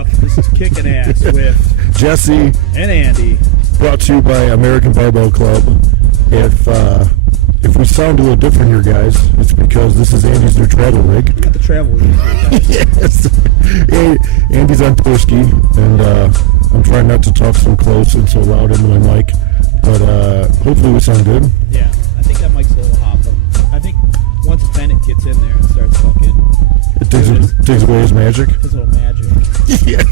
up? This is Kickin Ass with Jesse and Andy. Brought to you by American Barbell Club. If we sound a little different here, guys, it's because this is Andy's new travel rig. We got the travel rig here, guys. Yes. Andy's on tour ski, and I'm trying not to talk so close and so loud into my mic, but hopefully we sound good. Yeah, I think that mic's a little hot, but I think once Bennett gets in there and starts fucking... It takes away his magic. His little magic. Yeah.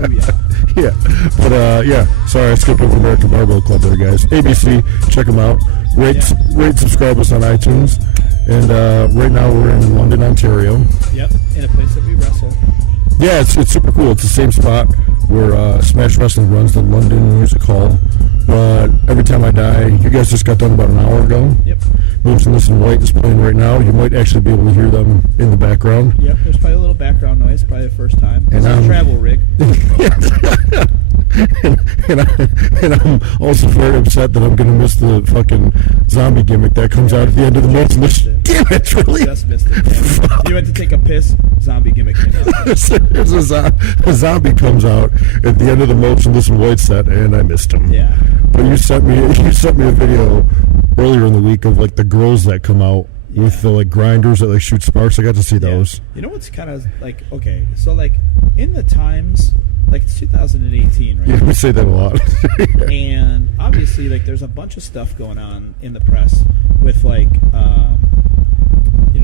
Oh, yeah. Yeah. But, yeah. Sorry, I skipped over American Barbell Club there, guys. ABC, check them out. Rate, subscribe us on iTunes. And right now we're in London, Ontario. Yep, in a place that we wrestle. Yeah, it's super cool. It's the same spot where Smash Wrestling runs, the London Music Hall. But Every Time I Die, you guys just got done about an hour ago. Yep. Moves and Listen White is playing right now. You might actually be able to hear them in the background. Yep, there's probably a little background noise, probably the first time. It's a travel rig. and I'm also very upset that I'm going to miss the fucking zombie gimmick that comes out at the end of the match. Damn it, really? Just missed it. Yeah. You went to take a piss, zombie gimmick came out. There's a zombie comes out at the end of the Motion Listen White set, and I missed him. Yeah. But you sent me a video earlier in the week of like the girls that come out with the like grinders that like shoot sparks. I got to see those. You know what's kind of like, okay, so like in the times, like it's 2018, right? Yeah, we say that a lot. And obviously, like there's a bunch of stuff going on in the press with like,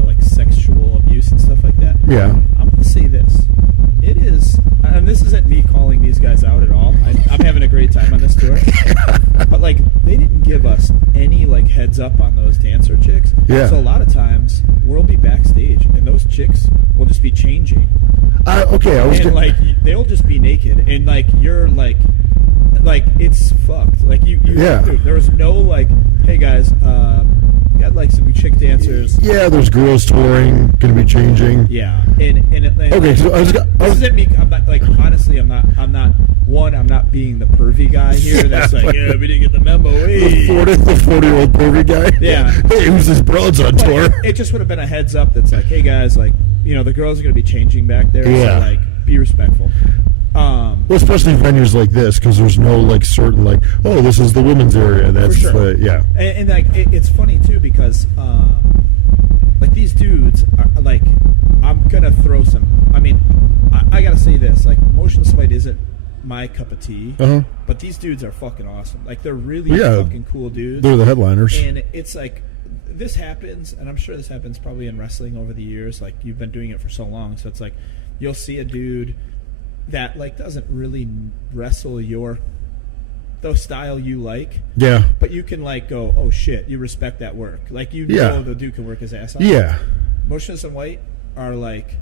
like sexual abuse and stuff like that. Yeah. I'm going to say this. It is, and this isn't me calling these guys out at all. I'm having a great time on this tour. But, like, they didn't give us any, like, heads up on those dancer chicks. Yeah. So a lot of times, we'll be backstage, and those chicks will just be changing. They'll just be naked. And, like, you're, like, it's fucked. Like, dude, there was no, like, hey, guys, we got, like, some chick dancers. Yeah, there's girls touring, going to be changing. Yeah. Okay, so this isn't me. I'm not, like, honestly, I'm not being the pervy guy here that's like, yeah, we didn't get the memo. Hey. The 40-year-old pervy guy? Yeah. Hey, who's his broads on tour? It just would have been a heads up that's like, hey, guys, like, the girls are going to be changing back there. Yeah. So, like, be respectful. Well, especially venues like this, because there's no, like, certain, like, oh, this is the women's area. That's, for sure. Yeah. And like, it's funny, too, because, like, these dudes are, like, I'm going to throw some, I mean, I got to say this, like, Motionless White isn't my cup of tea, but these dudes are fucking awesome. Like, they're really fucking cool dudes. They're the headliners. And it's like, this happens, and I'm sure this happens probably in wrestling over the years. Like, you've been doing it for so long, so it's like, you'll see a dude that, like, doesn't really wrestle the style you like. Yeah. But you can, like, go, oh, shit, you respect that work. Like, the dude can work his ass off. Yeah. Motionless and White are, like,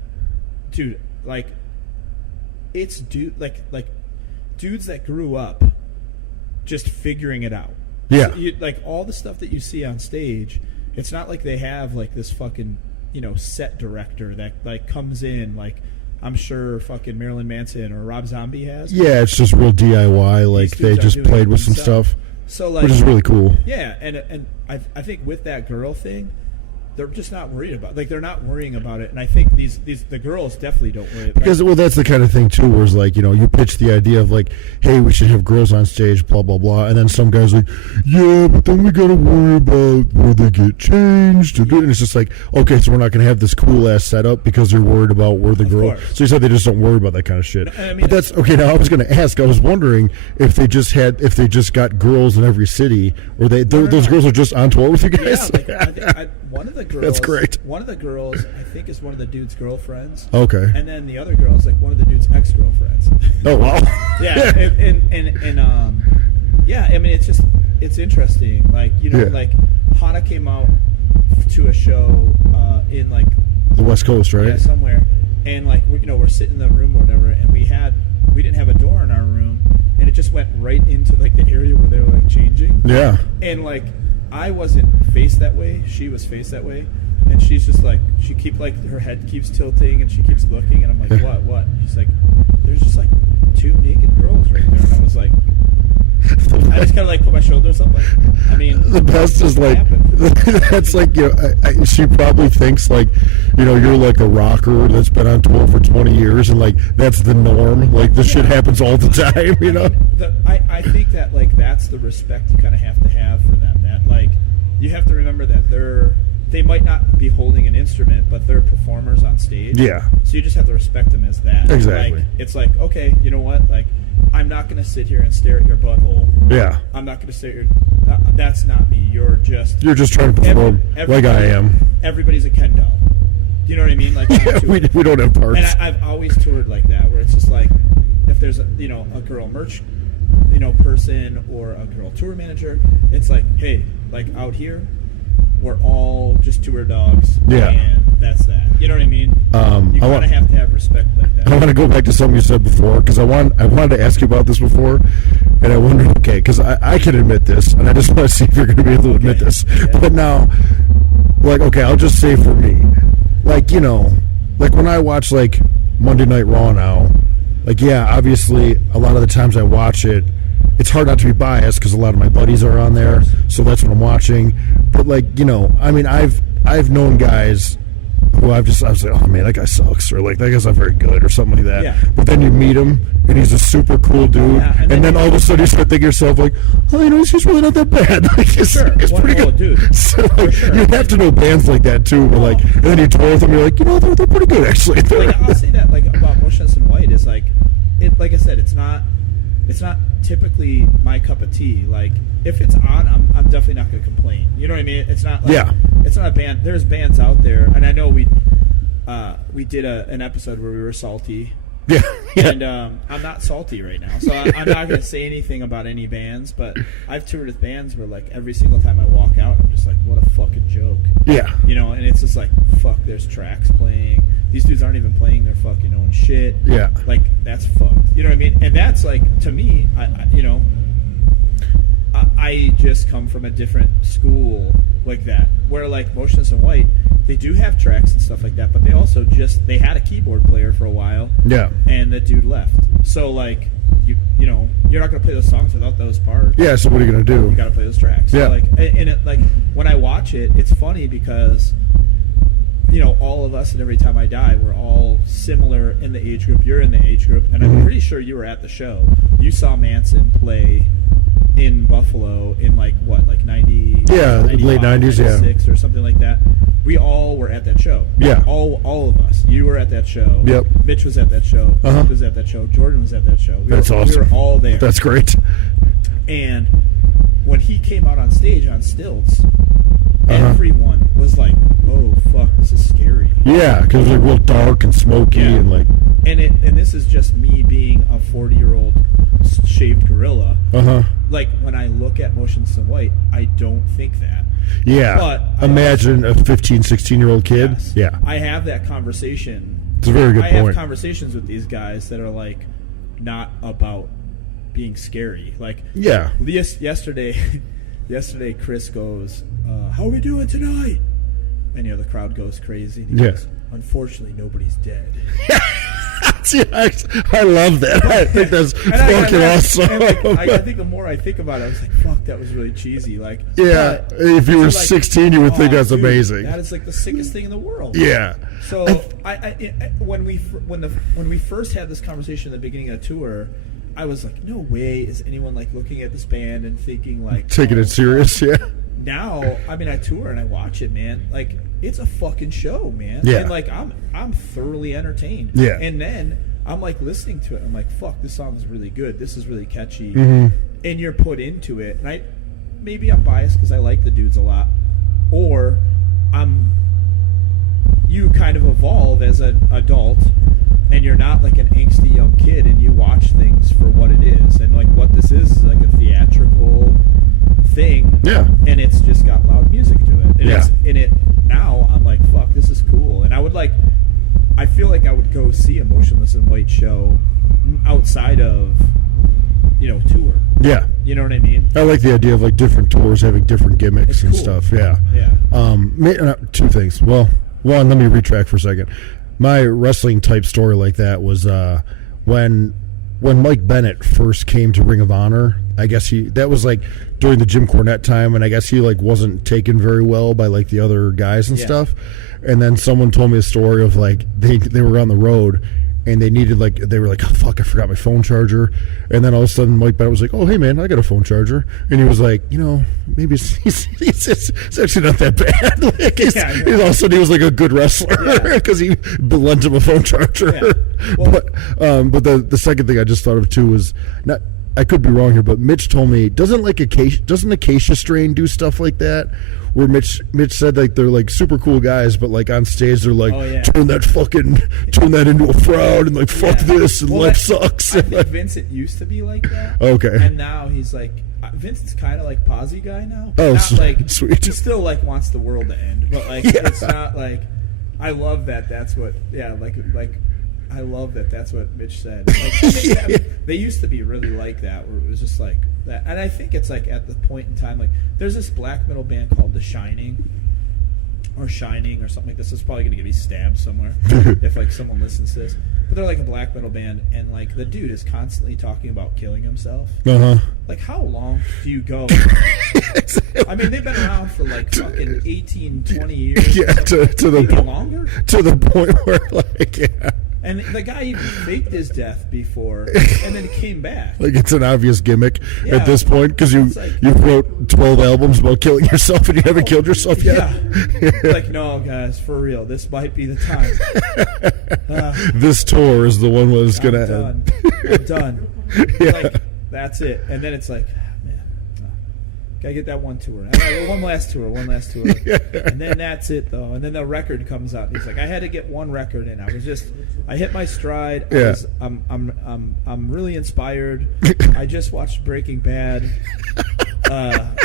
dude, like, it's dudes that grew up just figuring it out. Yeah. So like, all the stuff that you see on stage, it's not like they have, like, this fucking, set director that, like, comes in, like, I'm sure fucking Marilyn Manson or Rob Zombie has. Yeah, it's just real DIY. Like, they just played with some stuff, so, like, which is really cool. Yeah, and I think with that girl thing, they're just not worried about. Like, they're not worrying about it, and I think the girls definitely don't worry. Because that's the kind of thing too, where it's like, you pitch the idea of like, hey, we should have girls on stage, blah blah blah, and then some guys like, yeah, but then we got to worry about where they get changed, and it's just like, okay, so we're not going to have this cool ass setup because you're worried about where the girl. So you said they just don't worry about that kind of shit. No, I mean, but that's okay. Now I was going to ask. I was wondering if they just got girls in every city, or those girls are just on tour with you guys. Yeah, one of the girls. That's great. One of the girls, I think, is one of the dude's girlfriends. Okay. And then the other girl is like one of the dude's ex-girlfriends. Oh wow. Yeah, yeah. I mean, it's interesting. Like, like Hana came out to a show in, like, the West Coast, right? Yeah, somewhere. And, like, we're sitting in the room or whatever, and we didn't have a door in our room, and it just went right into, like, the area where they were, like, changing. Yeah. And, like, I wasn't faced that way. She was faced that way. And she's just like, her head keeps tilting and she keeps looking. And I'm like, what? And she's like, there's just, like, two naked girls right there. And I was like, I just kind of, like put my shoulders up. Like, I mean, the best is like that's like, you know, she probably thinks like, you know, you're like a rocker that's been on tour for 20 years and like that's the norm. Like this shit happens all the time, you know. I think that like that's the respect you kind of have for them. That like you have to remember that they might not be holding an instrument, but they're performers on stage. Yeah. So you just have to respect them as that. Exactly. Like, it's like, okay, you know what? Like, I'm not going to sit here and stare at your butthole. Yeah. I'm not going to stare at your... that's not me. You're just trying to perform like I am. Everybody's a Ken doll. You know what I mean? Like, yeah, we don't have parts. And I've always toured like that, where it's just like, if there's a girl merch, person or a girl tour manager, it's like, hey, like out here, we're all just tour dogs. Yeah. And that's that. You know what I mean? You kind of have to have respect like that. I want to go back to something you said before, because I wanted to ask you about this before, and I wondered, okay, because I can admit this, and I just want to see if you're going to be able to admit this. Yeah. But now, like, okay, I'll just say for me, like, you know, like when I watch, like, Monday Night Raw now, like, yeah, obviously, a lot of the times I watch it, it's hard not to be biased because a lot of my buddies are on there, so that's what I'm watching. But like, you know, I mean, I've known guys who I was like, oh man, that guy sucks, or like that guy's not very good, or something like that. Yeah. But then you meet him, and he's a super cool dude, and then all of a sudden you start thinking to yourself like, oh, you know, he's really not that bad. Like, he's pretty good. Dude. So like, you have to know bands like that too. But like, and then you tour with them, you're like, you know, they're pretty good actually. Like, I'll say that like about Motionless in White is like, like I said, it's not typically my cup of tea. Like, if it's on, I'm definitely not going to complain. You know what I mean? It's not like, it's not a band. There's bands out there, and I know we did an episode where we were salty. Yeah. And I'm not salty right now, so I'm not going to say anything about any bands, but I've toured with bands where like every single time I walk out, I'm just like, what a fucking joke. Yeah. You know, and it's just like, fuck, there's tracks playing. These dudes aren't even playing their fucking own shit. Yeah. Like, that's fucked. You know what I mean? And that's like, to me, I just come from a different school like that, where like Motionless in White, they do have tracks and stuff like that, but they also they had a keyboard player for a while. Yeah. And the dude left. So like, you know, you're not going to play those songs without those parts. Yeah, so what are you going to do? You got to play those tracks. Yeah. So like, and it, like, when I watch it, it's funny because, you know, all of us and Every Time I Die, we're all similar in the age group. You're in the age group, and I'm pretty sure you were at the show. You saw Manson play in Buffalo in like 90? Yeah, late 90s, 96 or something like that. We all were at that show. Yeah. All of us. You were at that show. Yep. Mitch was at that show. Mike was at that show. Jordan was at that show. That's awesome. We were all there. That's great. And when he came out on stage on stilts, everyone was like, oh, fuck, this is scary. Yeah, because it was like real dark and smoky and like... And this is just me being a 40-year-old shaved gorilla. Like, when I look at Motionless in White, I don't think that. Yeah. But imagine a 15, 16-year-old kid. Yes, yeah. I have that conversation. It's a very good point. I have conversations with these guys that are, like, not about being scary. Like, yesterday Chris goes, how are we doing tonight? And, you know, the crowd goes crazy. And he goes, unfortunately, nobody's dead. I love that. I think that's fucking awesome. I think the more I think about it, I was like, fuck, that was really cheesy. Like, yeah, if you were 16, you would think that's amazing. That is like the sickest thing in the world. Yeah. So when we first had this conversation at the beginning of the tour, I was like, no way is anyone like looking at this band and thinking like taking it serious. Yeah. Now, I mean, I tour and I watch it, man. Like, it's a fucking show, man. Yeah. And like, I'm thoroughly entertained. Yeah. And then I'm like listening to it. I'm like, fuck, this song is really good. This is really catchy. And you're put into it. And maybe I'm biased because I like the dudes a lot, or you kind of evolve as an adult, and you're not like an angsty young kid, and you watch things for what it is, and like what this is like a theatrical thing. Yeah. And it's just got loud music to it. And now I'm like, fuck, this is cool. And I feel like I would go see a Motionless in White show outside of, you know, tour. Yeah. You know what I mean? I like the idea of like different tours having different gimmicks and stuff. Yeah. Yeah. Two things. Well, one, let me retract for a second. My wrestling type story like that was when Mike Bennett first came to Ring of Honor. I guess that was like during the Jim Cornette time, and I guess he like wasn't taken very well by like the other guys and stuff. And then someone told me a story of like they were on the road and they needed they were like, oh fuck, I forgot my phone charger. And then all of a sudden Mike Bennett was like, oh hey man, I got a phone charger. And he was like, maybe it's actually not that bad. Like all of a sudden he was like a good wrestler because he lent him a phone charger. Yeah. Well, but the second thing I just thought of too was not. I could be wrong here, but Mitch told me doesn't Acacia Strain do stuff like that? Where Mitch said like they're like super cool guys, but like on stage they're like turn that into a frown and like fuck this and life sucks. I think Vincent used to be like that. Okay. And now he's like Vincent's kind of like posy guy now. Oh, not like sweet. He still like wants the world to end, but like it's not like I love that. That's what like. I love that. That's what Mitch said. Like, they used to be really like that, where it was just like that. And I think it's like at the point in time, like there's this black metal band called The Shining, or Shining, or something like this. It's probably going to get me stabbed somewhere if like someone listens to this. But they're like a black metal band, and like the dude is constantly talking about killing himself. Like how long do you go? I mean, they've been around for like fucking 18, 20 years. Yeah, to the maybe longer. To the point where like And the guy even faked his death before, and then came back. Like it's an obvious gimmick at this point because you wrote 12 albums about killing yourself and you haven't killed yourself yet. Yeah. Like, no, guys, for real, this might be the time. This tour is the one that's going to end. I'm done. Like, that's it. And then it's like, gotta get that one tour. One last tour. And then that's it, though. And then the record comes out. He's like, I had to get one record in. I hit my stride. I'm really inspired. I just watched Breaking Bad.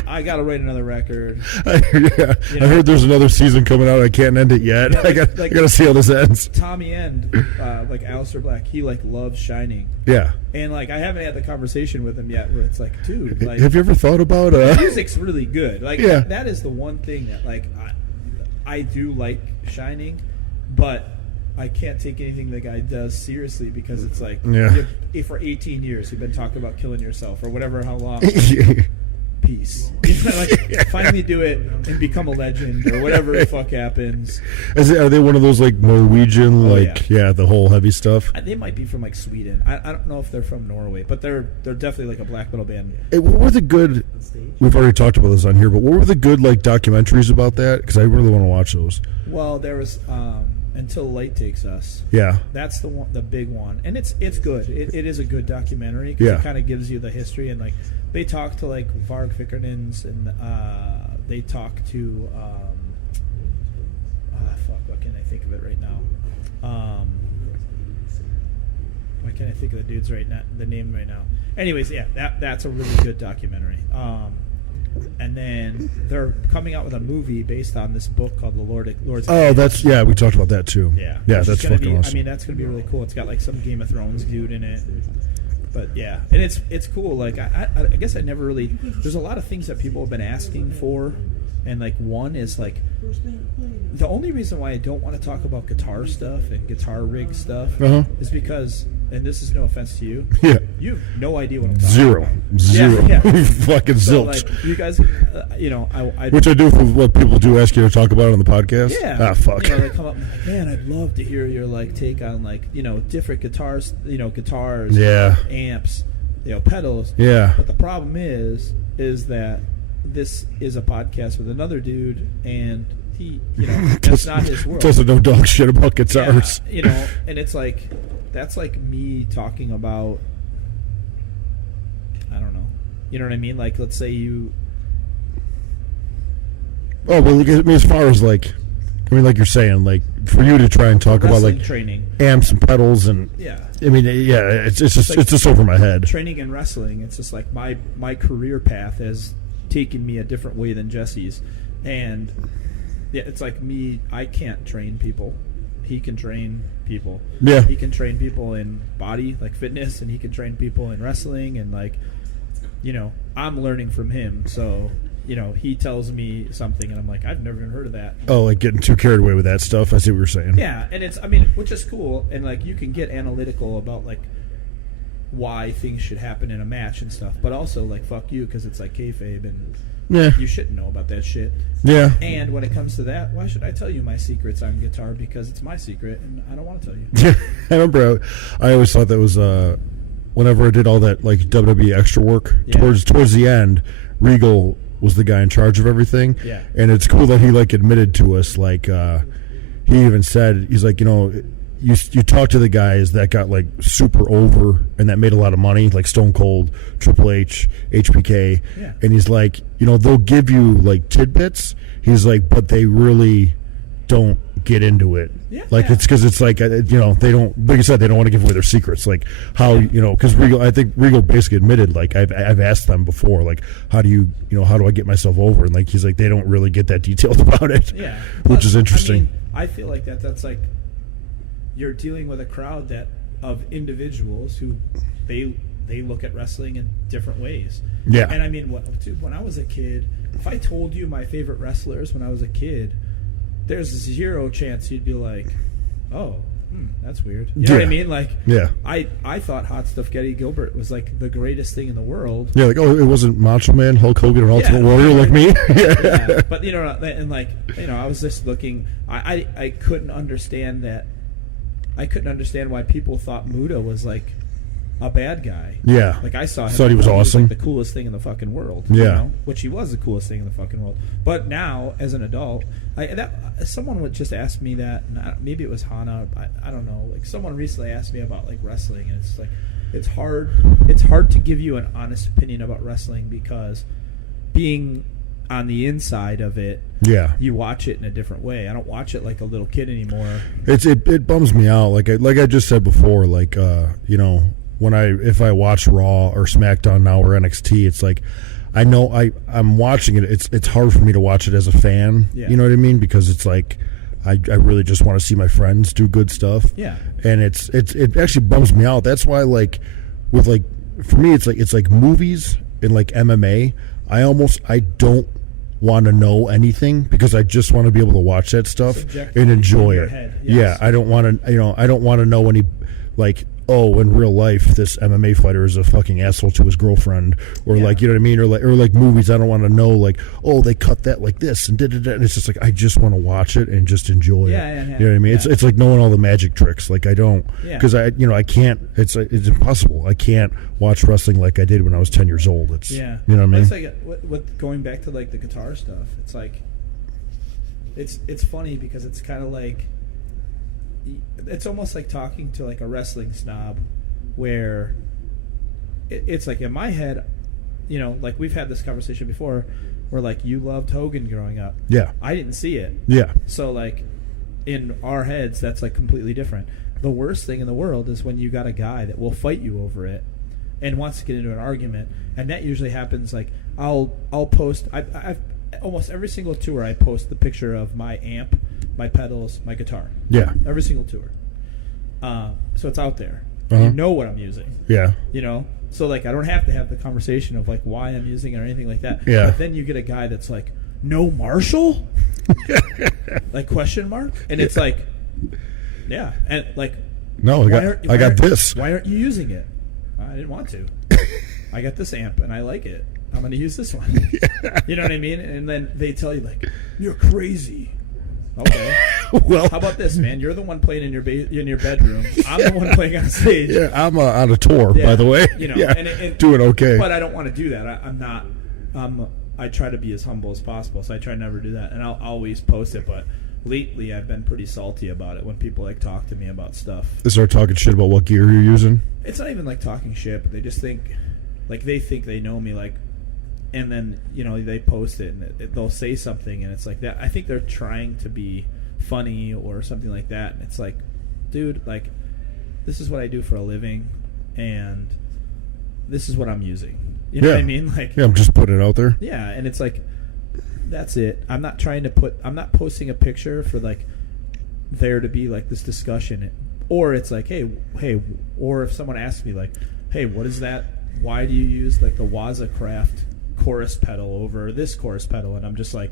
I gotta write another record. I heard there's another season coming out. I can't end it yet. Yeah, I gotta see how this ends. Tommy End, like Aleister Black, he like loves Shining. Yeah. And like I haven't had the conversation with him yet, where it's like, dude, like, have you ever thought about music's really good. Like that is the one thing that like I do like Shining, but I can't take anything the guy does seriously because it's like for 18 years you've been talking about killing yourself or whatever, how long. Peace. Like, finally do it and become a legend or whatever the fuck happens. Are they one of those like Norwegian, the whole heavy stuff? They might be from like Sweden. I don't know if they're from Norway, but they're definitely like a black metal band. Hey, what were the good? We've already talked about this on here, but what were the good like documentaries about that? Because I really want to watch those. Well, there was Until Light Takes Us. Yeah, that's the one, the big one, and it's good. It is a good documentary because it kind of gives you the history, and like they talk to like Varg Vikernes, and they talk to what can I think of it right now? Why can't I think of the name right now? Anyways, that's a really good documentary. And then they're coming out with a movie based on this book called The Lord's. Oh, that's we talked about that too. Yeah, that's fucking awesome. I mean, that's gonna be really cool. It's got like some Game of Thrones dude in it, but yeah, and it's cool. Like I guess I never really. There's a lot of things that people have been asking for, and like one is like the only reason why I don't want to talk about guitar stuff and guitar rig stuff is because, and this is no offense to you, you have no idea what I'm talking about. Zero. Yeah. Fucking so, zilch. Like, you guys, I which I do for what people do ask you to talk about on the podcast. Yeah. Fuck. They come up and like, man, I'd love to hear your like take on like different guitars, guitars, amps, pedals. Yeah. But the problem is that this is a podcast with another dude, and he, that's not his world. Doesn't know dog shit about guitars. Yeah, and it's like, that's like me talking about, I don't know. You know what I mean? Like, let's say you. Oh, well, I mean, as far as like, like you're saying, like for you to try and talk about like training, amps and pedals, and I mean, it's just like, it's just over my head. Training and wrestling, it's just like my career path has taken me a different way than Jesse's, and it's like me. I can't train people. He can train people. Yeah, he can train people in body, like fitness, and he can train people in wrestling, and like, I'm learning from him. So, he tells me something, and I'm like, I've never even heard of that. Oh, like getting too carried away with that stuff. I see what you're saying. Yeah, and it's, which is cool, and like you can get analytical about like why things should happen in a match and stuff, but also like fuck you because it's like kayfabe and Yeah. you shouldn't know about that shit. Yeah. And when it comes to that, why should I tell you my secrets on guitar? Because it's my secret and I don't want to tell you. I remember I always thought that was whenever I did all that like WWE extra work towards the end, Regal was the guy in charge of everything. Yeah. And it's cool that he like admitted to us, like he even said, he's like, you talk to the guys that got like super over and that made a lot of money, like Stone Cold, Triple H, HBK, and he's like, they'll give you like tidbits. He's like, but they really don't get into it. It's because it's like they don't. Like I said, they don't want to give away their secrets. Like how because I think Regal basically admitted, like I've asked them before, like how do how do I get myself over? And like he's like they don't really get that detailed about it. Yeah, which is interesting. I feel like that's like you're dealing with a crowd of individuals who they look at wrestling in different ways. Yeah. And I mean, when I was a kid, if I told you my favorite wrestlers when I was a kid, there's 0 chance you'd be like, oh, that's weird. You know what I mean? Like, I thought Hot Stuff Getty Gilbert was like the greatest thing in the world. Yeah, like, it wasn't Macho Man, Hulk Hogan, or Ultimate Warrior like me. Yeah. But, and like, I was just looking, I couldn't understand that. I couldn't understand why people thought Muda was like a bad guy. Yeah. Like I saw him. Thought he was awesome. Like the coolest thing in the fucking world. Yeah. Which he was the coolest thing in the fucking world. But now, as an adult, someone would just ask me that, and maybe it was Hana. I don't know. Like someone recently asked me about like wrestling, and it's like it's hard to give you an honest opinion about wrestling because being on the inside of it, you watch it in a different way. I don't watch it like a little kid anymore. It bums me out. Like I just said before, like if I watch Raw or SmackDown now or NXT, it's like I know I'm watching it. It's hard for me to watch it as a fan. Yeah. You know what I mean? Because it's like I really just want to see my friends do good stuff. Yeah. And it actually bums me out. That's why for me it's like movies and like MMA. I don't want to know anything because I just want to be able to watch that stuff and enjoy it. Yes. Yeah, I don't want to. I don't want to know any like. Oh, in real life, this MMA fighter is a fucking asshole to his girlfriend, or like you know what I mean, or like movies. I don't want to know like, oh, they cut that like this and da-da-da. And it's just like I just want to watch it and just enjoy it. Yeah. You know what I mean? It's like knowing all the magic tricks. Like I don't because I can't. It's impossible. I can't watch wrestling like I did when I was 10 years old. It's you know what I mean. It's like with going back to like the guitar stuff. It's like it's funny because it's kind of like. It's almost like talking to like a wrestling snob where it's like in my head, like we've had this conversation before where like you loved Hogan growing up. Yeah. I didn't see it. Yeah. So like in our heads, that's like completely different. The worst thing in the world is when you got a guy that will fight you over it and wants to get into an argument. And that usually happens like I'll post, I've almost every single tour I post the picture of my amp, my pedals, my guitar. Yeah. Every single tour. So it's out there. Uh-huh. You know what I'm using. Yeah. So like I don't have to have the conversation of like why I'm using it or anything like that. Yeah. But then you get a guy that's like, no Marshall? Like question mark? And it's like, yeah. And like, no, I got this. Why aren't you using it? I didn't want to. I got this amp and I like it. I'm going to use this one. You know what I mean? And then they tell you like, you're crazy. Okay. Well, how about this, man? You're the one playing in your bedroom. I'm the one playing on stage. Yeah, I'm on a tour, by the way. And doing okay. But I don't want to do that. I'm not. I try to be as humble as possible, so I try never to do that, and I'll always post it. But lately, I've been pretty salty about it when people like talk to me about stuff. They start talking shit about what gear you're using. It's not even like talking shit, but they just think, like they think they know me, like. And then they post it and they'll say something and it's like that. I think they're trying to be funny or something like that. And it's like, dude, like this is what I do for a living, and this is what I'm using. You know what I mean? Like, yeah, I'm just putting it out there. Yeah, and it's like that's it. I'm not posting a picture for like there to be like this discussion, or it's like, hey, or if someone asks me like, hey, what is that? Why do you use like the Waza Craft chorus pedal over this chorus pedal? And I'm just like,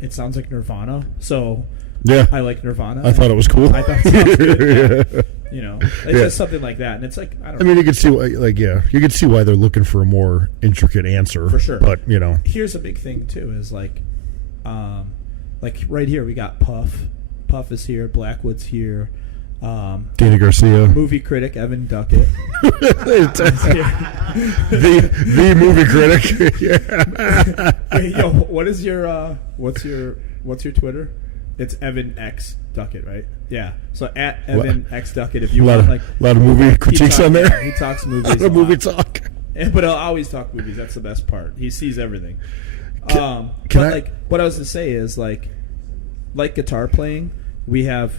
it sounds like Nirvana, so yeah, I like Nirvana. I thought it was cool. I thought it sounded good. You know, it's just something like that, and it's like I don't know. mean, you can see why, you can see why they're looking for a more intricate answer For sure. But you know, Here's a big thing too: is like right here we got Puff. Puff is here. Blackwood's here. Dana Garcia, Movie critic Evan Duckett. the movie critic. Yeah. Hey, yo, what is your what's your Twitter? It's Evan X Duckett, right? Yeah. So at Evan X Duckett, if you want like a lot of movie critiques on there. He talks movies. A lot of movie talk. But he'll always talk movies. That's the best part. He sees everything. Like what I was to say is like guitar playing, we have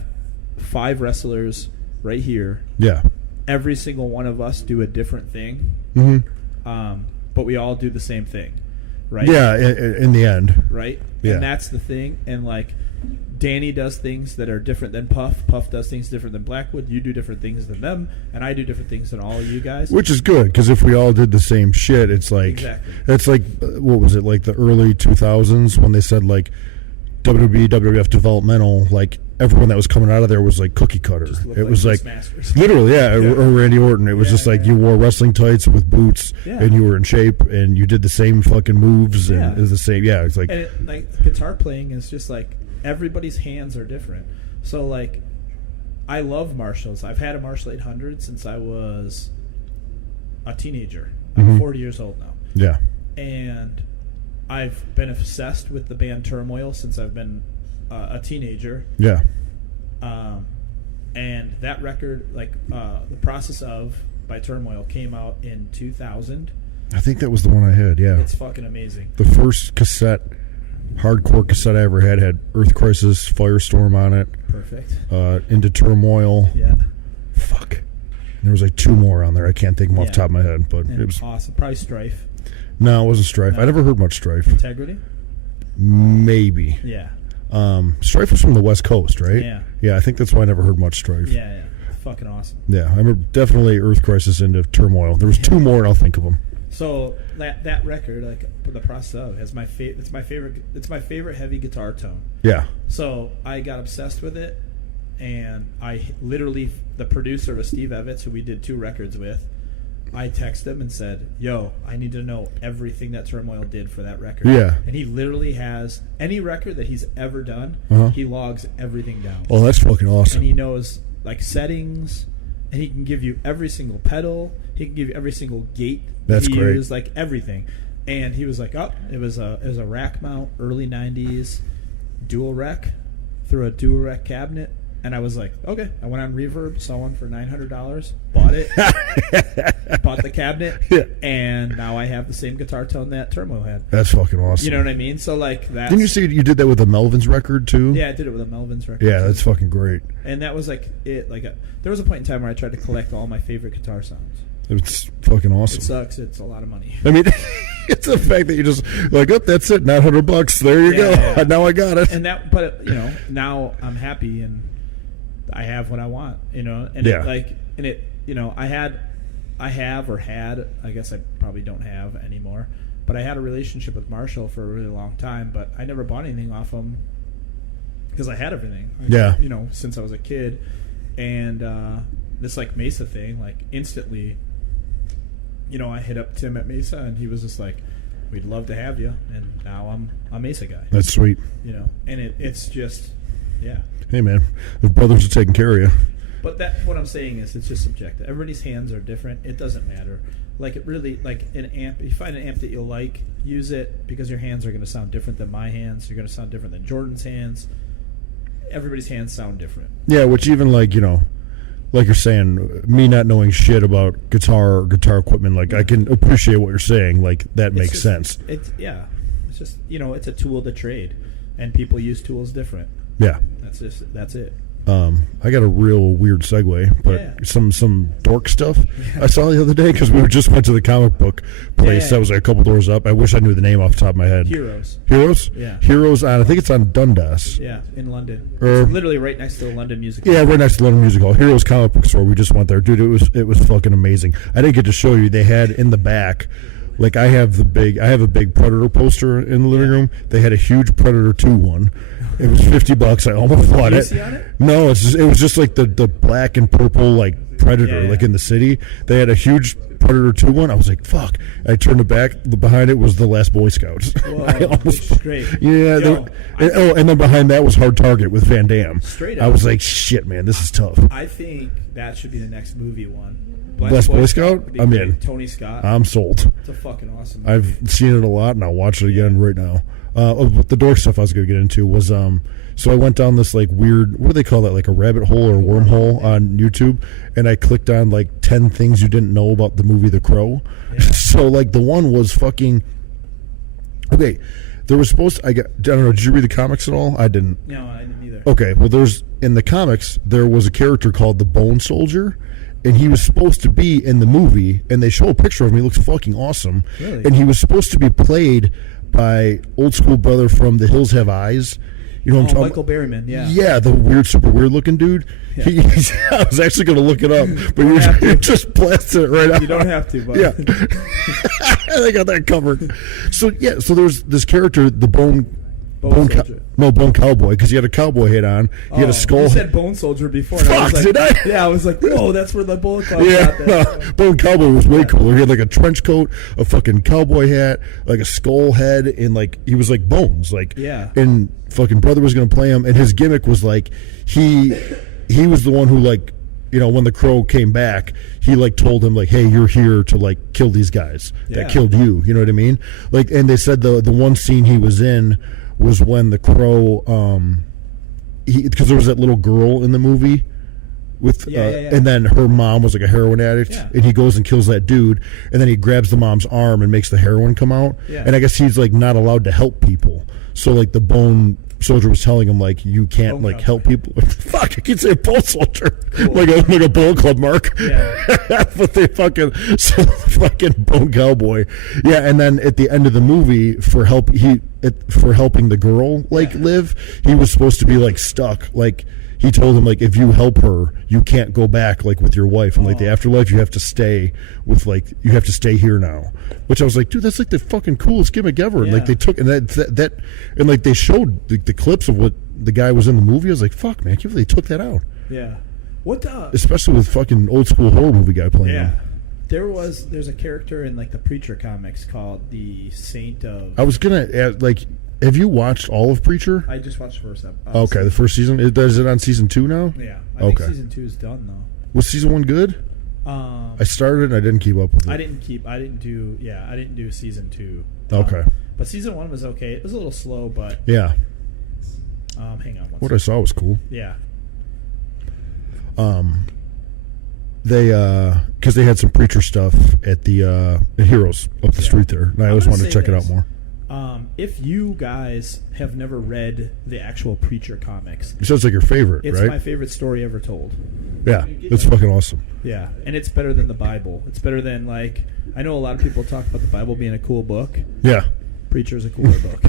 5 wrestlers right here. Yeah. Every single one of us do a different thing. Mm-hmm. But we all do the same thing, right? Yeah, in the end. Right? Yeah. And that's the thing. And like Danny does things that are different than Puff. Puff does things different than Blackwood. You do different things than them, and I do different things than all of you guys. Which is good, because if we all did the same shit, it's like Exactly. It's like what was it, like the early 2000s when they said like WWE, WWF developmental, like everyone that was coming out of there was like cookie cutter. It was like literally, or Randy Orton. It was just like you wore wrestling tights with boots, and you were in shape, and you did the same fucking moves, and it was the same. Yeah, it's like, and like guitar playing is just like everybody's hands are different. So like, I love Marshalls. I've had a Marshall 800 since I was a teenager. I'm 40 years old now. Yeah, and I've been obsessed with the band Turmoil since I've been a teenager. Yeah. And that record, like The Process Of by Turmoil, came out in 2000. I think that was the one I had, yeah. It's fucking amazing. The first hardcore cassette I ever had Earth Crisis, Firestorm on it. Perfect. Into Turmoil. Yeah. Fuck. There was like 2 more on there. I can't think of them off the top of my head, but and it was awesome. Probably Strife. No, it wasn't Strife. No. I never heard much Strife. Integrity? Maybe. Yeah. Strife was from the West Coast, right? Yeah. Yeah, I think that's why I never heard much Strife. Yeah. Fucking awesome. Yeah, I remember definitely Earth Crisis into Turmoil. There was 2 more, and I'll think of them. So that record, like The Process Of, is it's my favorite heavy guitar tone. Yeah. So I got obsessed with it, and I literally, the producer was Steve Evans, who we did 2 records with. I texted him and said, yo, I need to know everything that Turmoil did for that record. Yeah. And he literally has any record that he's ever done, he logs everything down. Oh, that's fucking awesome. And he knows like settings, and he can give you every single pedal. He can give you every single gate that's he great. used, like everything. And he was like, oh, it was a rack mount, early 90s, dual rec, through a dual rec cabinet. And I was like, okay. I went on Reverb, saw one for $900, bought it, bought the cabinet, and now I have the same guitar tone that Turmoil had. That's fucking awesome. You know what I mean? So like that. Didn't you say you did that with a Melvins record too? Yeah, I did it with a Melvins record. Yeah, that's fucking great. And that was like it. Like there was a point in time where I tried to collect all my favorite guitar sounds. It's fucking awesome. It sucks. It's a lot of money. I mean, it's the fact that you just like, oh, that's it, $900. There you go. Yeah. Now I got it. And that, but now I'm happy and I have what I want. And I have or had. I guess I probably don't have anymore. But I had a relationship with Marshall for a really long time. But I never bought anything off him because I had everything. Since I was a kid, and this like Mesa thing, like instantly. I hit up Tim at Mesa, and he was just like, "We'd love to have you." And now I'm a Mesa guy. That's sweet. And it's just, yeah. Hey man, the brothers are taking care of you. But that's what I'm saying is it's just subjective. Everybody's hands are different. It doesn't matter. Like it really, like an amp. If you find an amp that you like, use it because your hands are going to sound different than my hands. You're going to sound different than Jordan's hands. Everybody's hands sound different. Yeah, which even like like you're saying, me not knowing shit about guitar or guitar equipment, like I can appreciate what you're saying. Like that makes sense. It's just it's a tool to trade, and people use tools different. Yeah, that's it. I got a real weird segue, but some dork stuff I saw the other day because we just went to the comic book place that was like a couple doors up. I wish I knew the name off the top of my head. Heroes. Yeah. Heroes on. I think it's on Dundas. Yeah, in London. It's literally right next to the London Music Hall. Yeah, right next to the London Music Hall. Heroes comic book store. We just went there, dude. It was fucking amazing. I didn't get to show you. They had in the back. Like I have a big Predator poster in the living room. They had a huge Predator 2 one. It was $50. I almost bought it. See on it? No, it was just like the black and purple like Predator, like in the city. They had a huge Predator 2 one. I was like, fuck. I turned it back. Behind it was the Last Boy Scouts. Whoa, I almost great. Yeah. And then behind that was Hard Target with Van Damme. Straight up. I was like, shit, man, this is tough. I think that should be the next movie one. Last Boy Scout? I'm in. Tony Scott. I'm sold. It's a fucking awesome movie. I've seen it a lot, and I'll watch it again right now. The dork stuff I was going to get into was so I went down this like weird, what do they call that, like a rabbit hole or wormhole on YouTube, and I clicked on like 10 things you didn't know about the movie The Crow. Yeah. So like the one was fucking okay. There was supposed to, I don't know, did you read the comics at all? I didn't. No, I didn't either. Okay, well in the comics there was a character called the Bone Soldier. And he was supposed to be in the movie, and they show a picture of him. He looks fucking awesome. Really? And he was supposed to be played by old school brother from The Hills Have Eyes. You know what I'm talking Michael Berryman, yeah. Yeah, the super weird looking dude. Yeah. I was actually going to look it up, but you just blasted it right out. You don't have to, but yeah. They got that covered. So there's this character, the Bone Cowboy, because he had a cowboy hat on. He had a skull. You said Bone Soldier before. Fuck, I was like, did I? Yeah, I was like, whoa, that's where the Bullet Club got that. No, Bone Cowboy was way cooler. He had like a trench coat, a fucking cowboy hat, like a skull head, and like he was like Bones, like yeah. And fucking brother was gonna play him, and his gimmick was like he was the one who like. You know, when the Crow came back, he like told him like, "Hey, you're here to like kill these guys that killed you." You know what I mean? Like, and they said the one scene he was in was when the Crow, because there was that little girl in the movie with, and then her mom was like a heroin addict, and he goes and kills that dude, and then he grabs the mom's arm and makes the heroin come out, and I guess he's like not allowed to help people, so like the Bone Soldier was telling him like you can't like help people. Fuck, I keep saying Bone Soldier, cool. like a Bullet Club mark. Yeah. But they fucking Bone Cowboy. Yeah, and then at the end of the movie for helping the girl live, he was supposed to be like stuck. Like he told him like if you help her, you can't go back like with your wife and like the afterlife. You have to stay with you have to stay here now. Which I was like, dude, that's like the fucking coolest gimmick ever. And like they took and that and like they showed the clips of what the guy was in the movie. I was like, fuck, man, I can't believe they took that out. Yeah. Especially with fucking old school horror movie guy playing him. There's a character in like the Preacher comics called the Saint of. I was gonna add, like, have you watched all of Preacher? I just watched the first episode. Okay, the first season. Is it on season 2 now? Yeah, I think season 2 is done though. Was season 1 good? I started and I didn't keep up with it. I didn't do season 2. Okay. But season 1 was okay. It was a little slow, but yeah. Hang on. What I saw was cool. Yeah. They because they had some Preacher stuff at the at Heroes up the street there, and I always wanted to check it out more. If you guys have never read the actual Preacher comics, it sounds like your favorite, it's right? my favorite story ever told. Yeah, it's fucking awesome. Yeah, and it's better than the Bible. It's better than like I know a lot of people talk about the Bible being a cool book. Yeah. Preacher's a cooler book.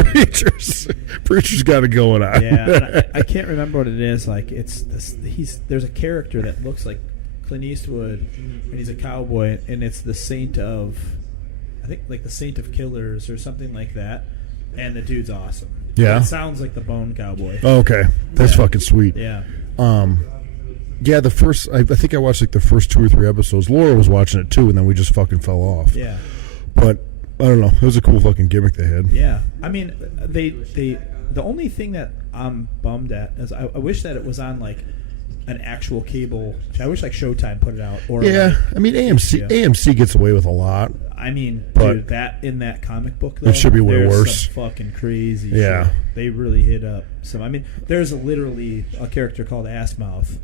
Preacher's got it going on. Yeah, I can't remember what it is. Like it's this. There's a character that looks like Clint Eastwood, and he's a cowboy, and it's the Saint of, I think like the Saint of Killers or something like that. And the dude's awesome. Yeah, it sounds like the Bone Cowboy. Oh, okay, that's fucking sweet. Yeah. Yeah, the first I think I watched like the first 2 or 3 episodes. Laura was watching it too, and then we just fucking fell off. Yeah. But I don't know. It was a cool fucking gimmick they had. Yeah. I mean, the only thing that I'm bummed at is I wish that it was on like an actual cable. I wish like Showtime put it out. Or yeah, I mean AMC gets away with a lot. I mean, but dude, that in that comic book though, it should be way worse. Some fucking crazy. Yeah, shit. They really hit up some. I mean, there's literally a character called Assmouth.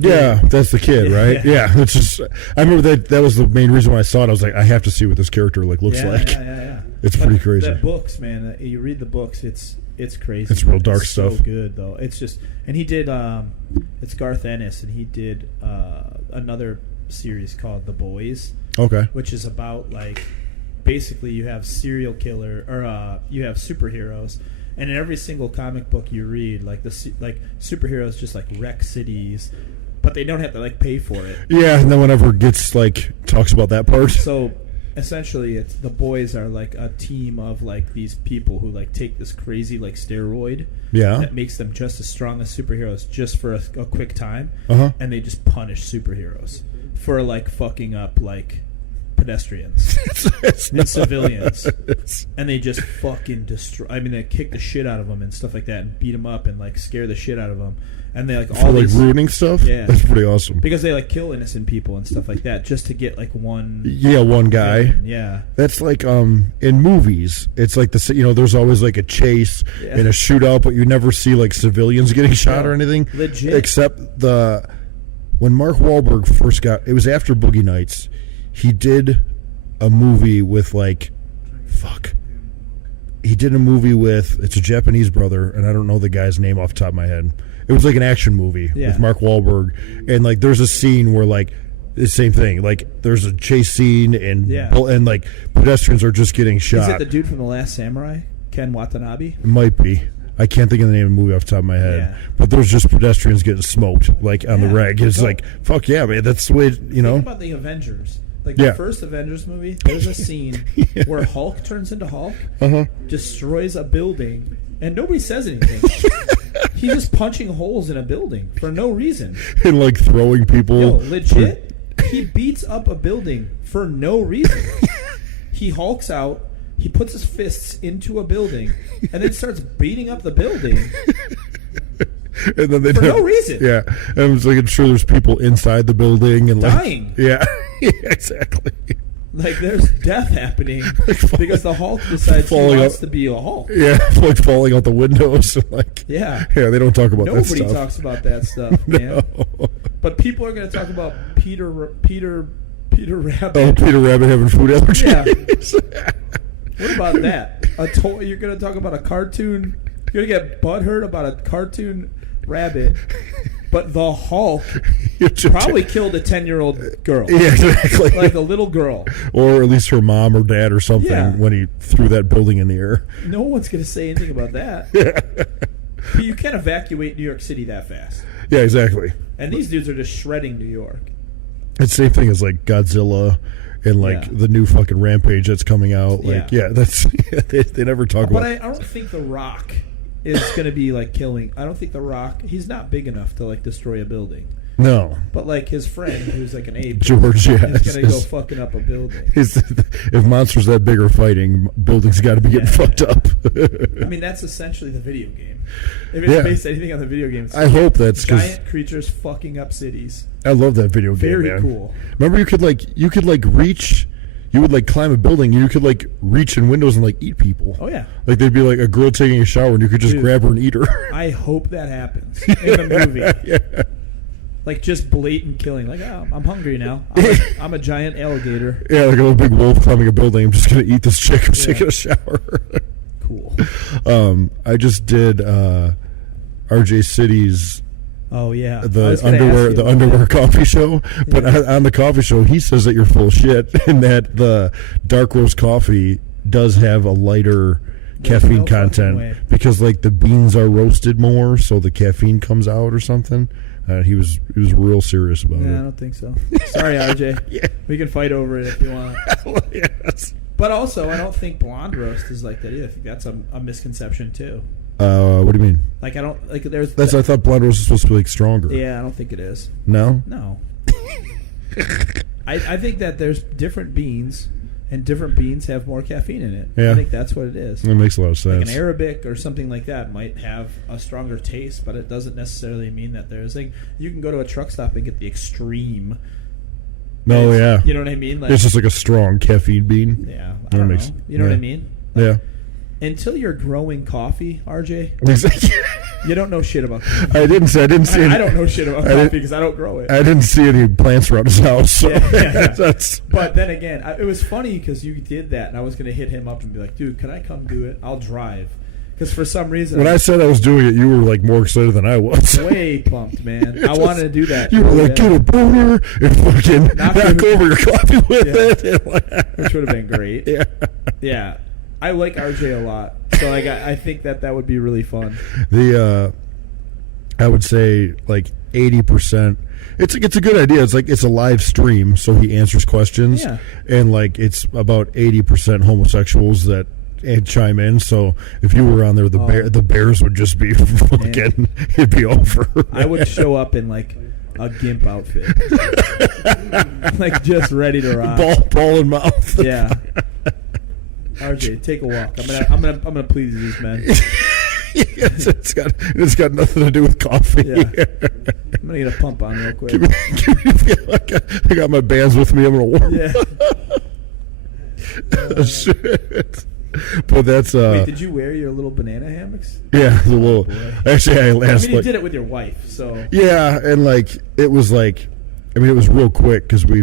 Yeah, that's the kid, right? Yeah, it's just. I remember that was the main reason why I saw it. I was like, I have to see what this character looks like. Yeah. It's pretty crazy. The books, man. You read the books. It's crazy. It's real dark stuff. So good though. It's just, and he did. It's Garth Ennis, and he did another series called The Boys. Okay. Which is about like, basically you have serial killer or you have superheroes. And in every single comic book you read, like superheroes just like wreck cities, but they don't have to like pay for it. Yeah, and then whenever it gets like talks about that part. So essentially it's the boys are like a team of like these people who like take this crazy like steroid that makes them just as strong as superheroes just for a quick time, and they just punish superheroes for like fucking up like pedestrians and civilians, and they just fucking destroy. I mean, they kick the shit out of them and stuff like that, and beat them up and like scare the shit out of them. And they like all for like these, ruining stuff. Yeah, that's pretty awesome. Because they like kill innocent people and stuff like that just to get like one. Yeah, one guy. Villain. Yeah, that's like in movies. It's like there's always like a chase and a shootout, but you never see like civilians getting shot or anything. Legit. Except when Mark Wahlberg first it was after Boogie Nights. He did a movie with He did a movie with it's a Japanese brother, and I don't know the guy's name off the top of my head. It was like an action movie with Mark Wahlberg, and like there's a scene where like the same thing, like there's a chase scene and like pedestrians are just getting shot. Is it the dude from The Last Samurai, Ken Watanabe? It might be. I can't think of the name of the movie off the top of my head, but there's just pedestrians getting smoked like on the reg. It's like fuck yeah, man. That's the way Think about the Avengers. Like the first Avengers movie, there's a scene where Hulk turns into Hulk, destroys a building, and nobody says anything. He's just punching holes in a building for no reason. And like throwing people. Yo, legit, he beats up a building for no reason. He hulks out, he puts his fists into a building, and then starts beating up the building. And then for no reason. Yeah. And I was like, I'm sure there's people inside the building and dying. Yeah, exactly. Like there's death happening because the Hulk decides he wants to be a Hulk. Yeah, like falling out the windows. Like yeah, they don't talk about that stuff. Nobody talks about that stuff, man. But people are going to talk about Peter Rabbit. Oh, Peter Rabbit having food allergies. Yeah. What about that? You're going to talk about a cartoon. You're going to get butthurt about a cartoon rabbit, but the Hulk probably killed a 10-year-old girl. Yeah, exactly. Like a little girl. Or at least her mom or dad or something when he threw that building in the air. No one's going to say anything about that. You can't evacuate New York City that fast. Yeah, exactly. And these dudes are just shredding New York. It's the same thing as like Godzilla and like the new fucking Rampage that's coming out. Like, that's they never talk about. But I don't think The Rock is going to be like killing. I don't think The Rock. He's not big enough to like destroy a building. No. But like his friend, who's like an ape, George, is going to go fucking up a building. If monsters that big are fighting, buildings got to be getting fucked up. I mean, that's essentially the video game. If it's based anything on the video game, I hope that's giant creatures fucking up cities. I love that video game. Very cool. Remember, you could reach. You would like climb a building and you could like reach in windows and like eat people. Oh yeah. Like they'd be like a girl taking a shower and you could just grab her and eat her. I hope that happens in the movie. Like just blatant killing. Like, oh, I'm hungry now. I'm a giant alligator. Yeah, like a little big wolf climbing a building. I'm just gonna eat this chick who's taking a shower. Cool. I just did RJ City's. Oh yeah, the underwear coffee show. But on the coffee show, he says that you're full of shit, and that the dark roast coffee does have a lighter caffeine content because like the beans are roasted more, so the caffeine comes out or something. He was real serious about it. I don't think so. Sorry, RJ. We can fight over it if you want. Yes. But also, I don't think blonde roast is like that either. I think that's a misconception too. What do you mean? Like I don't like there's. I thought blonde roast is supposed to be like stronger. Yeah, I don't think it is. No. I think that there's different beans, and different beans have more caffeine in it. Yeah. I think that's what it is. That makes a lot of sense. Like an Arabic or something like that might have a stronger taste, but it doesn't necessarily mean that there's like you can go to a truck stop and get the extreme. No, yeah. You know what I mean? Like, it's just like a strong caffeine bean. Yeah, I don't know. You know what I mean? Like, until you're growing coffee, RJ, you don't know shit about coffee. I didn't see. I don't know shit about coffee because I don't grow it. I didn't see any plants around his house. So that's. But then again, it was funny because you did that, and I was going to hit him up and be like, "Dude, can I come do it? I'll drive." Because for some reason, when I said I was doing it, you were like more excited than I was. Way pumped, man. I wanted to do that. You were like, get a boner and fucking knock over your coffee with it, which would have been great. Yeah. I like RJ a lot, so like I think that would be really fun. I would say like 80%. It's a good idea. It's like it's a live stream, so he answers questions, and like it's about 80% homosexuals that chime in. So if you were on there, the bears would just be fucking. It'd be over. I would show up in like a gimp outfit, like just ready to rock. Ball in mouth. Yeah. RJ, take a walk. I'm gonna please these men. Yes, it's got nothing to do with coffee. Yeah. I'm gonna get a pump on real quick. I got my bands with me. I'm gonna warm. Yeah. Shit. But that's Wait, did you wear your little banana hammocks? Yeah, the little. Actually, you did it with your wife, so. Yeah, and like it was like, I mean, it was real quick because we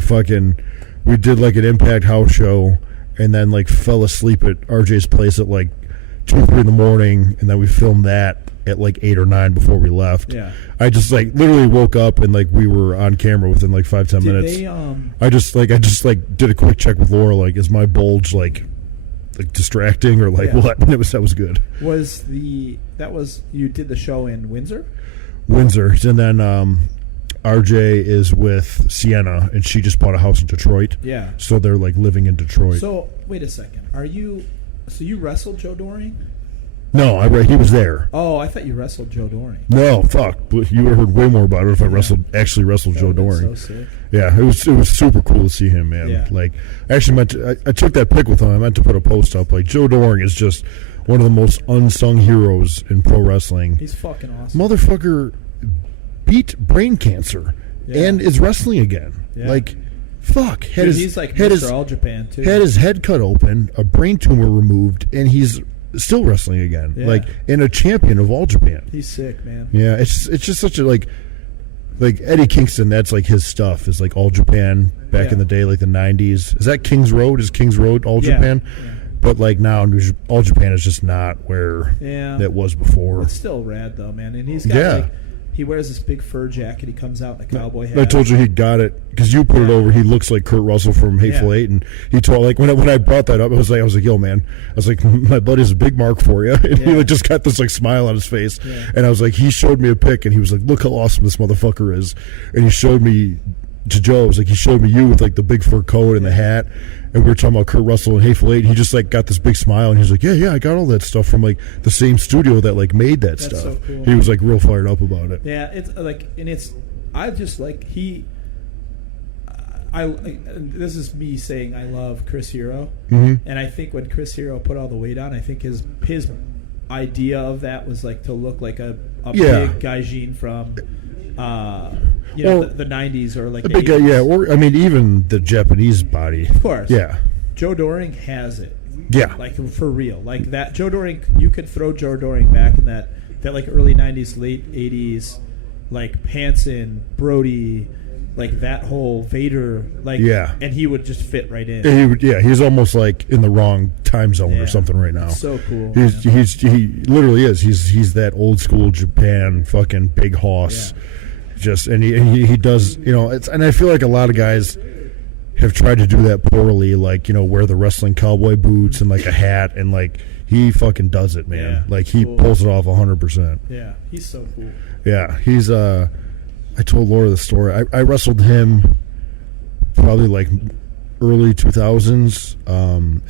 did like an Impact house show, and then like fell asleep at RJ's place at like 2 or 3 in the morning, and then we filmed that at like 8 or 9 before we left. Yeah. I just like literally woke up and like we were on camera within like 5-10 minutes. I just did a quick check with Laura, like, is my bulge like distracting or like what? And that was good. You did the show in Windsor? Windsor. And then RJ is with Sienna, and she just bought a house in Detroit. Yeah. So they're like living in Detroit. So wait a second. So you wrestled Joe Doring? No, he was there. Oh, I thought you wrestled Joe Doring. No, fuck. But you would have heard way more about it if I actually wrestled Joe Doring. So sick. Yeah, it was super cool to see him, man. Yeah. Like, I actually I took that pic with him. I meant to put a post up. Like, Joe Doring is just one of the most unsung heroes in pro wrestling. He's fucking awesome. Motherfucker beat brain cancer and is wrestling again. Yeah. Like, fuck. He's like Mr. All Japan, too. Had his head cut open, a brain tumor removed, and he's still wrestling again. Yeah. Like, and a champion of All Japan. He's sick, man. Yeah, it's just such a, like Eddie Kingston, that's like his stuff, is like All Japan back in the day, like the 90s. Is that King's Road? Is King's Road All Japan? Yeah. But like now, All Japan is just not where it was before. It's still rad, though, man. And he's got like, he wears this big fur jacket. He comes out in a cowboy hat. I told you he got it because you put it over. He looks like Kurt Russell from Hateful Eight, and he told like when I brought that up, I was like, yo, man, I was like, my buddy's a big mark for you, and he like, just got this like smile on his face, and I was like, he showed me a pic, and he was like, look how awesome this motherfucker is, and he showed me to Joe. It was like he showed me you with like the big fur coat and the hat. And we were talking about Kurt Russell and Hateful Eight, and he just like got this big smile, and he was like, yeah, I got all that stuff from like the same studio that like made that stuff. So cool. He was like real fired up about it. Yeah, it's like, and it's, I just like this is me saying I love Chris Hero, and I think when Chris Hero put all the weight on, I think his idea of that was like to look like a big gaijin from the 90s or like a big guy, or I mean even the Japanese body. Of course. Yeah. Joe Doring has it. Yeah. Like for real. Like that Joe Doring, you could throw Joe Doring back in that like early 90s, late 80s, like Hansen, Brody, like that whole Vader, like and he would just fit right in. He would, he's almost like in the wrong time zone or something right now. So cool. He literally is. He's that old school Japan fucking big hoss. Yeah. Just and he does, and I feel like a lot of guys have tried to do that poorly, like wear the wrestling cowboy boots and like a hat, and like he fucking does it, man. Yeah, like he pulls it off 100%. Yeah, he's so cool. Yeah, he's I told Laura the story. I wrestled him probably like early 2000s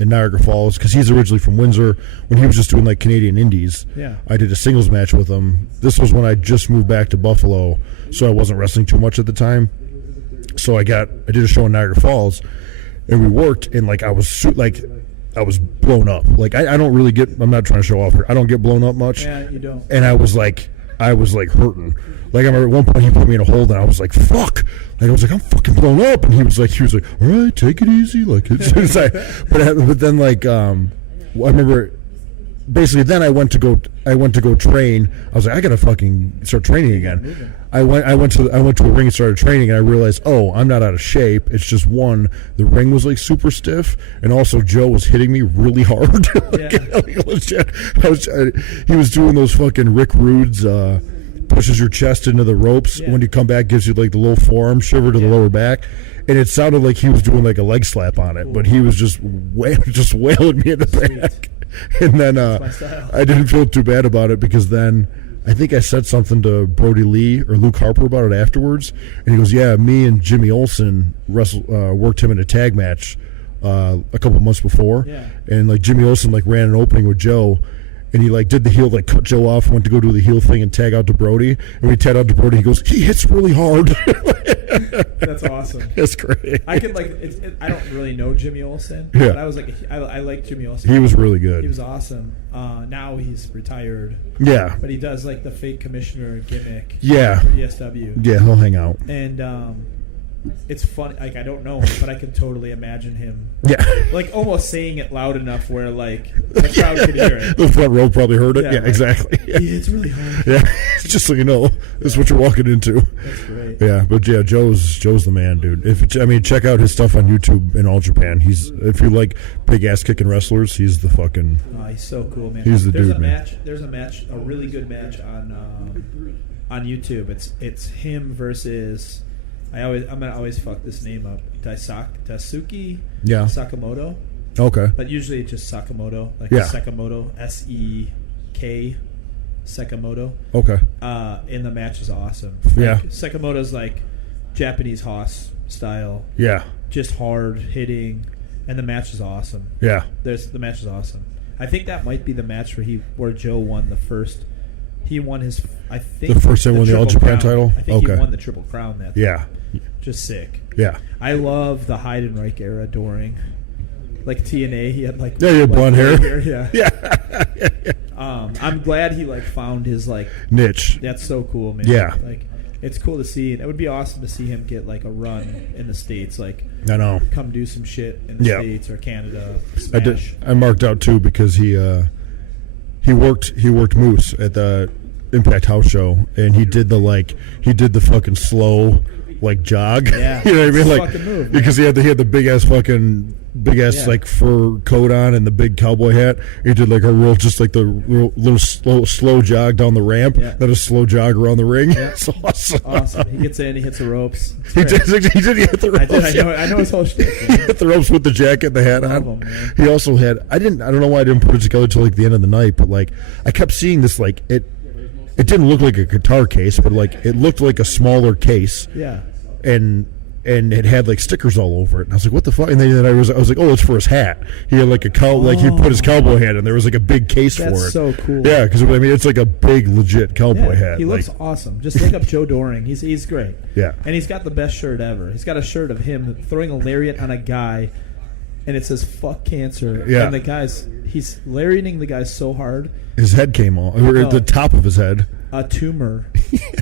in Niagara Falls because he's originally from Windsor. When he was just doing like Canadian indies, I did a singles match with him. This was when I just moved back to Buffalo, so I wasn't wrestling too much at the time. So I did a show in Niagara Falls, and we worked, and like I was blown up. Like I don't really get. I'm not trying to show off here. I don't get blown up much. Yeah, you don't. And I was like hurting. Like I remember at one point he put me in a hold, and I was like, "Fuck!" Like I was like, "I'm fucking blown up," and he was like, "All right, take it easy." Like it's like, but then like I remember. Basically, then I went to go train. I was like, I gotta fucking start training again. I went to a ring and started training, and I realized, I'm not out of shape. It's just one, the ring was like super stiff, and also Joe was hitting me really hard. He was doing those fucking Rick Rude's pushes your chest into the ropes. When you come back, gives you like the little forearm shiver to the lower back. And it sounded like he was doing like a leg slap on it, but he was just wailing me in the back. And then I didn't feel too bad about it because then I think I said something to Brody Lee or Luke Harper about it afterwards, and he goes, "Yeah, me and Jimmy Olsen worked him in a tag match a couple months before, and like Jimmy Olsen like ran an opening with Joe." And he like did the heel, like cut Joe off, went to go do the heel thing and tag out to Brody. And when he tagged out to Brody, he goes, "He hits really hard." That's awesome. That's great. I could like. I don't really know Jimmy Olsen, Yeah. but I was like, I like Jimmy Olsen. He was really good. He was awesome. Now he's retired. Yeah. But he does like the fake commissioner gimmick. Yeah. For ESW. Yeah, he'll hang out. And it's funny. Like I don't know him, but I can totally imagine him. Yeah. Like almost saying it loud enough where like the crowd could hear it. The front row probably heard it. Yeah, like, exactly. Yeah. It's really hard. Yeah, just so you know, this is what you're walking into. That's great. Yeah, but yeah, Joe's the man, dude. Check out his stuff on YouTube in All Japan. If you like big ass kicking wrestlers, he's the fucking. He's so cool, man. He's the dude, man. There's a match, a really good match on YouTube. It's him versus. I'm gonna always fuck this name up. Daisuke Sakamoto. Okay. But usually it's just Sakamoto, like Sakamoto, SEK Sakamoto. Okay. And the match is awesome. Yeah. Sakamoto's like Japanese Hoss style. Yeah. Just hard hitting, and the match is awesome. Yeah. The match is awesome. I think that might be the match where Joe won the first. He won his. I think the first time he won the All Japan title. I think he won the Triple Crown that time. Yeah. Just sick. Yeah. I love the Heidenreich era Doring. Like TNA, he had like he had blonde hair. Yeah. Yeah. I'm glad he like found his like niche. That's so cool, man. Yeah. Like it's cool to see. It would be awesome to see him get like a run in the States. Like I know. Come do some shit in the States or Canada. Smash. I marked out too because he worked Moose at the Impact House show, and he did the fucking slow like jog. Yeah. You know what I mean? Like fucking move, because he had the big ass like fur coat on and the big cowboy hat. He did like a real just like the little slow jog down the ramp, then a slow jog around the ring. Yeah. It's awesome. Awesome. He gets in, he hits the ropes. He did hit the ropes. I know his whole shit. He hit the ropes with the jacket and the hat on. He also had I don't know why I didn't put it together till like the end of the night, but like I kept seeing this like it didn't look like a guitar case, but like it looked like a smaller case. Yeah. And it had like stickers all over it. And I was like, what the fuck? And then I was like, oh, it's for his hat. He had like a like he put his cowboy hat in. There was like a big case for it. That's so cool. Yeah, because I mean it's like a big legit cowboy hat. He looks awesome. Just look up Joe Doring. He's great. Yeah. And he's got the best shirt ever. He's got a shirt of him throwing a lariat on a guy, and it says "fuck cancer." Yeah. And he's lariating the guy so hard. His head came off, or at the top of his head. A tumor,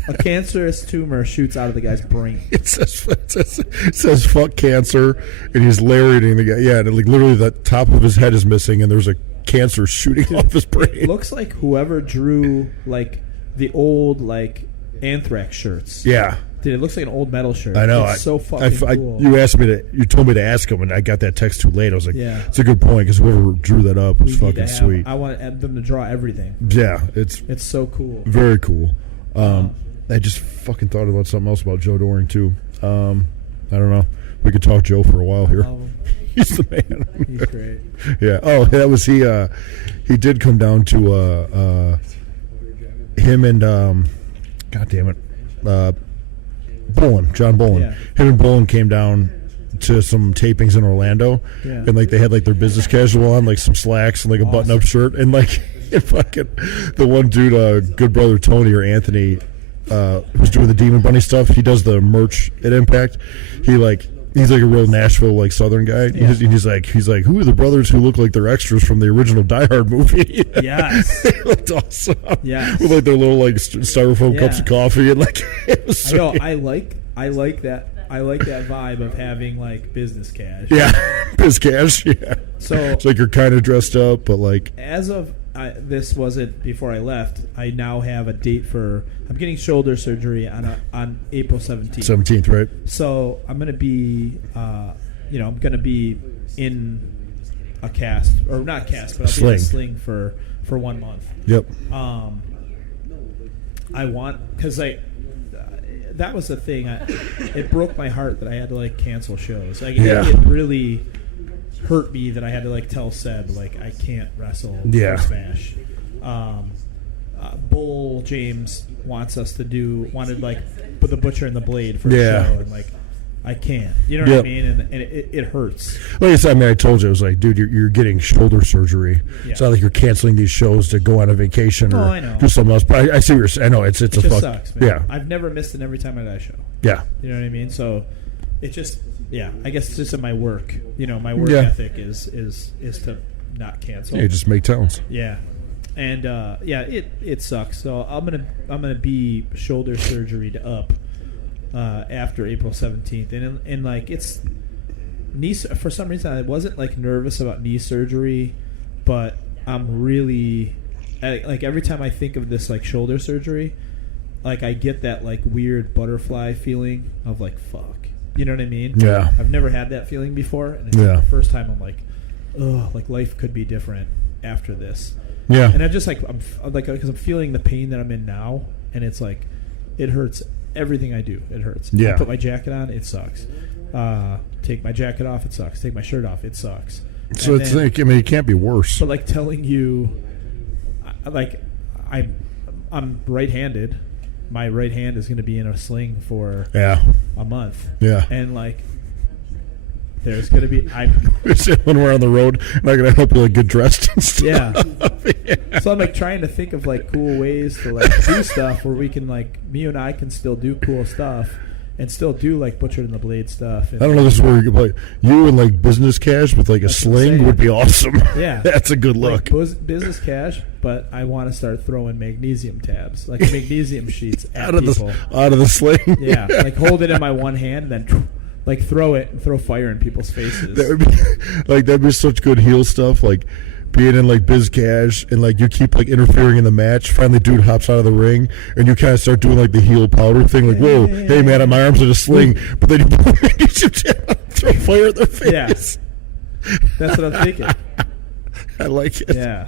a cancerous tumor shoots out of the guy's brain. It says "fuck cancer," and he's lariating the guy. Yeah, and like literally the top of his head is missing, and there's a cancer shooting off his brain. It looks like whoever drew like the old like Anthrax shirts. Yeah. Dude, it looks like an old metal shirt. I know. It's so fucking cool. You told me to ask him, and I got that text too late. I was like, it's a good point, because whoever drew that up was fucking sweet. I want them to draw everything. Yeah, it's so cool. Very cool. I just fucking thought about something else about Joe Doring too. I don't know. We could talk Joe for a while here. He's the man. He's great. Yeah. Oh, that was he. He did come down to him and God damn it, John Bolin. Yeah. Him and Bolin came down to some tapings in Orlando, and like they had like their business casual on, like some slacks and like a button-up shirt, and like fucking the one dude, good brother Tony or Anthony, who's doing the Demon Bunny stuff. He does the merch at Impact. He's like a real Nashville like Southern guy. Yeah. He's like, who are the brothers who look like they're extras from the original Die Hard movie? Yes, they looked awesome. Yeah, with like their little like styrofoam cups of coffee and like. It was so I like that. I like that vibe of having like business cash. Yeah, biz cash. Yeah. So it's like you're kind of dressed up, but like as of this wasn't before I left. I now have a date for. I'm getting shoulder surgery on April 17th. 17th, right? So I'm gonna be, I'm gonna be in a cast or not cast, but I'll be in a sling for 1 month. Yep. I want because that was the thing. It broke my heart that I had to like cancel shows. Like it really hurt me that I had to like tell Seb like I can't wrestle for Smash. Bull James wanted like put the Butcher and the Blade for a Yeah. show, and like I can't. You know what I Yep. mean? And it hurts. Like I said, I told you, I was like, dude, you're getting shoulder surgery. Yeah. It's not like you're canceling these shows to go on a vacation or I know. do something else. But I see what you're saying. I know it's It a just fuck. sucks, man. Yeah, I've never missed an Every Time I Die show. yeah. You know what I mean? So it just, I guess it's just in my work. You know, my work Yeah. ethic is to not cancel. You just make towns. Yeah, and it sucks. So I'm gonna be shoulder surgeried up after April 17th, and like it's knee. For some reason, I wasn't like nervous about knee surgery, but I'm really like every time I think of this like shoulder surgery, like I get that like weird butterfly feeling of like fuck. You know what I mean? Yeah. I've never had that feeling before, and it's Yeah. like the first time I'm like, oh, like life could be different after this. Yeah. And I'm just like, I'm like, because I'm feeling the pain that I'm in now, and it's like, it hurts. Everything I do, it hurts. Yeah. I put my jacket on, it sucks. Take my jacket off, it sucks. Take my shirt off, it sucks. So And it's then- like, it can't be worse. but like telling you, like, I'm right-handed. My right hand is going to be in a sling for Yeah. a month. Yeah. And like, there's going to be When we're on the road, I'm not gonna help you like get dressed and stuff. Yeah. So I'm like trying to think of like cool ways to like do stuff where we can like me and I can still do cool stuff and still do like Butchered and the Blade stuff. And, I don't know. This is where you and like business cash with like a That's what I'm sling saying. would be awesome. Yeah. That's a good look. Like business cash, but I want to start throwing magnesium tabs, like magnesium sheets at out of people. the sling. Yeah, like hold it in my one hand and then like throw it and throw fire in people's faces. That would be like that'd be such good heel stuff. Like being in like biz cash and like you keep like interfering in the match. Finally, dude hops out of the ring and you kind of start doing like the heel powder thing. Like, whoa, hey man, my arms in a sling. But then you throw fire at their face. Yeah. That's what I'm thinking. I like it. Yeah.